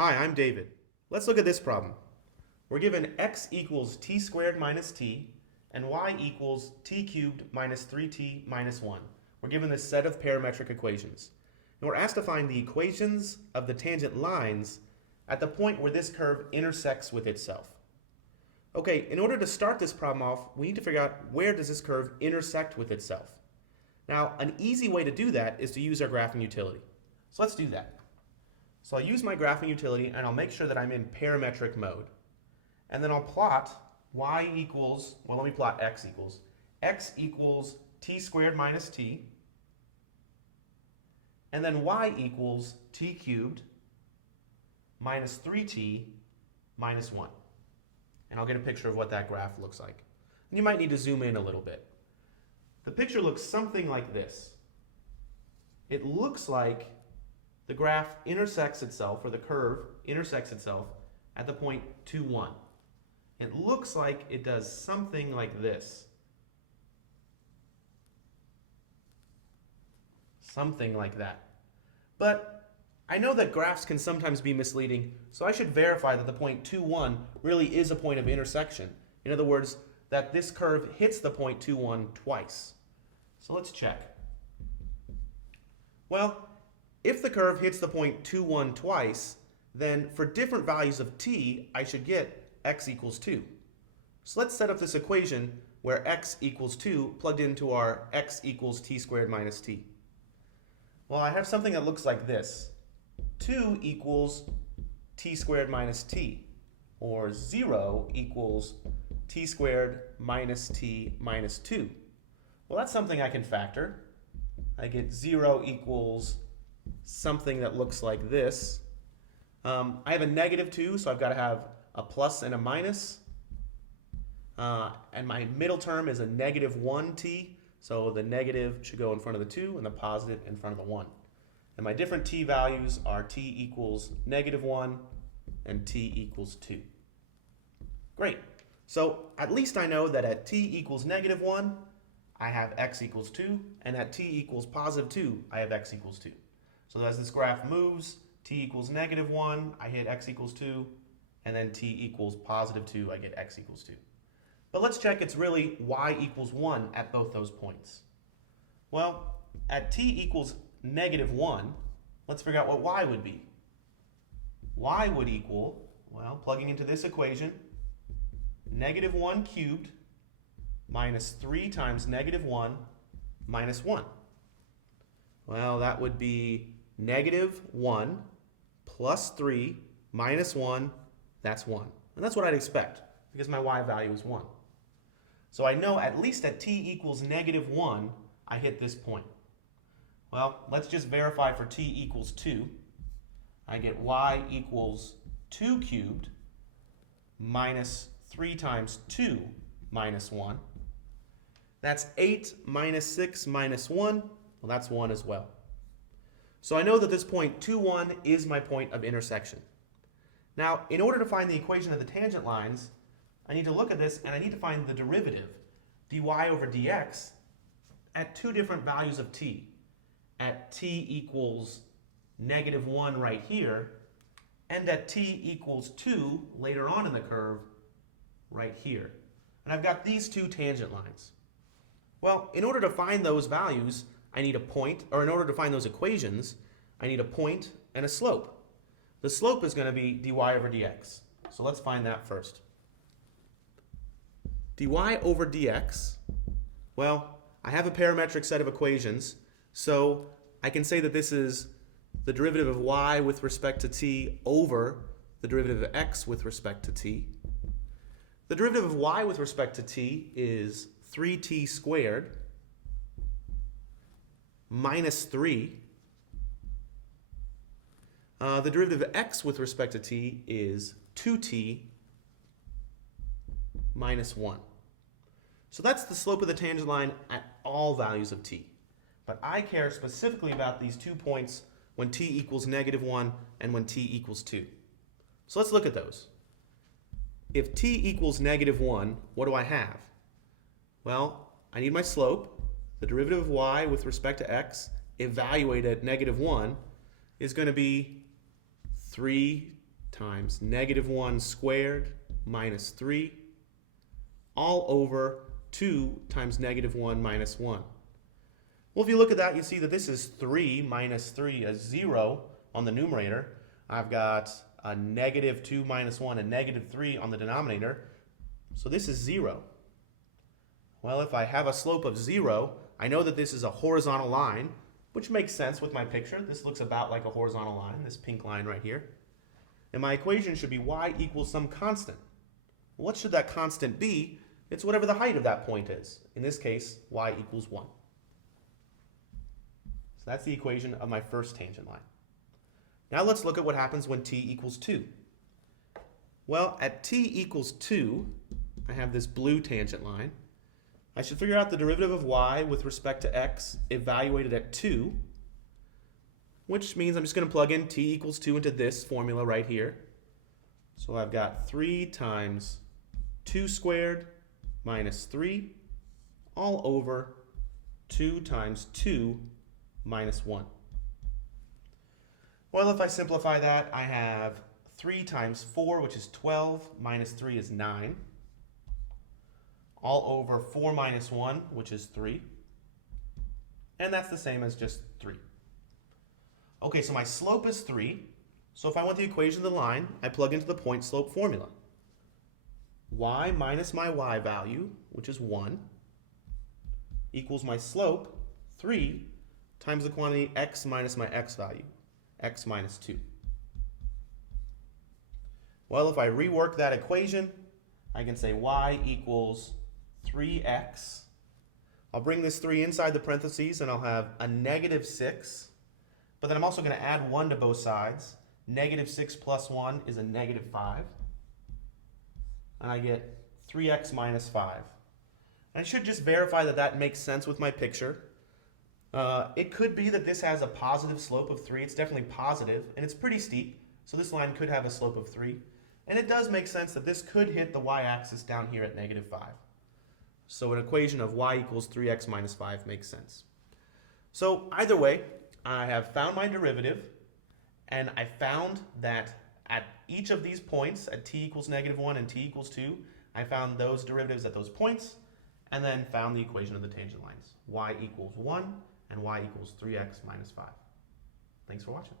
Hi, I'm David. Let's look at this problem. We're given x equals t squared minus t and y equals t cubed minus 3t minus 1. We're given this set of parametric equations. And we're asked to find the equations of the tangent lines at the point where this curve intersects with itself. Okay, in order to start this problem off, we need to figure out where does this curve intersect with itself. Now, an easy way to do that is to use our graphing utility. So let's do that. So I'll use my graphing utility and I'll make sure that I'm in parametric mode. And then I'll plot y equals, well, let me plot x equals t squared minus t, and then y equals t cubed minus 3t minus 1. And I'll get a picture of what that graph looks like. And you might need to zoom in a little bit. The picture looks something like this. It looks like the graph intersects itself, or the curve intersects itself at the point 2, 1. It looks like it does something like this. Something like that. But I know that graphs can sometimes be misleading, so I should verify that the point 2, 1 really is a point of intersection. In other words, that this curve hits the point 2, 1 twice. So let's check. Well, if the curve hits the point 2, 1 twice, then for different values of t, I should get x equals 2. So let's set up this equation where x equals 2 plugged into our x equals t squared minus t. Well, I have something that looks like this. 2 equals t squared minus t, or 0 equals t squared minus t minus 2. Well, that's something I can factor. I get 0 equals something that looks like this. I have a negative 2, so I've got to have a plus and a minus. And my middle term is a negative 1t, so the negative should go in front of the 2 and the positive in front of the 1. And my different t values are t equals negative 1 and t equals 2. Great. So at least I know that at t equals negative 1, I have x equals 2, and at t equals positive 2, I have x equals 2. So as this graph moves, t equals negative 1, I hit x equals 2, and then t equals positive 2, I get x equals 2. But let's check it's really y equals 1 at both those points. Well, at t equals negative 1, let's figure out what y would be. Y would equal, well, plugging into this equation, negative 1 cubed minus 3 times negative 1 minus 1. Well, that would be negative 1 plus 3 minus 1, that's 1. And that's what I'd expect, because my y value is 1. So I know at least at t equals negative 1, I hit this point. Well, let's just verify for t equals 2. I get y equals 2 cubed minus 3 times 2 minus 1. That's 8 minus 6 minus 1. Well, that's 1 as well. So I know that this point 2, 1 is my point of intersection. Now, in order to find the equation of the tangent lines, I need to look at this and I need to find the derivative, dy over dx, at two different values of t. At t equals negative 1 right here, and at t equals 2 later on in the curve right here. And I've got these two tangent lines. Well, in order to find those values, I need a point, or in order to find those equations, I need a point and a slope. The slope is going to be dy over dx. So let's find that first. dy over dx, well, I have a parametric set of equations, so I can say that this is the derivative of y with respect to t over the derivative of x with respect to t. The derivative of y with respect to t is 3t squared minus 3. The derivative of x with respect to t is 2t minus 1. So that's the slope of the tangent line at all values of t. But I care specifically about these 2 points when t equals negative 1 and when t equals 2. So let's look at those. If t equals negative 1, what do I have? Well, I need my slope. The derivative of y with respect to x evaluated at negative 1 is going to be 3 times -1 squared minus 3 all over 2 times -1 minus 1. Well, if you look at that, you see that this is 3 minus 3 is 0 on the numerator. I've got a -2 minus 1 and -3 on the denominator. So this is 0. Well, if I have a slope of 0, I know that this is a horizontal line, which makes sense with my picture. This looks about like a horizontal line, this pink line right here. And my equation should be y equals some constant. What should that constant be? It's whatever the height of that point is. In this case, y equals 1. So that's the equation of my first tangent line. Now let's look at what happens when t equals 2. Well, at t equals 2, I have this blue tangent line. I should figure out the derivative of y with respect to x evaluated at 2, which means I'm just going to plug in t equals 2 into this formula right here. So I've got 3 times 2 squared minus 3 all over 2 times 2 minus 1. Well, if I simplify that, I have 3 times 4, which is 12, minus 3 is 9, all over 4 minus 1, which is 3. And that's the same as just 3. Okay, so my slope is 3. So if I want the equation of the line, I plug into the point slope formula. Y minus my y value, which is 1, equals my slope, 3, times the quantity x minus my x value, x minus 2. Well, if I rework that equation, I can say y equals 3x. I'll bring this 3 inside the parentheses and I'll have a -6. But then I'm also going to add 1 to both sides. -6 plus 1 is a -5. And I get 3x minus 5. And I should just verify that that makes sense with my picture. It could be that this has a positive slope of 3. It's definitely positive, and it's pretty steep. So this line could have a slope of 3. And it does make sense that this could hit the y-axis down here at -5. So an equation of y equals 3x minus 5 makes sense. So either way, I have found my derivative, and I found that at each of these points, at t equals -1 and t equals 2, I found those derivatives at those points, and then found the equation of the tangent lines. Y equals 1 and y equals 3x minus 5. Thanks for watching.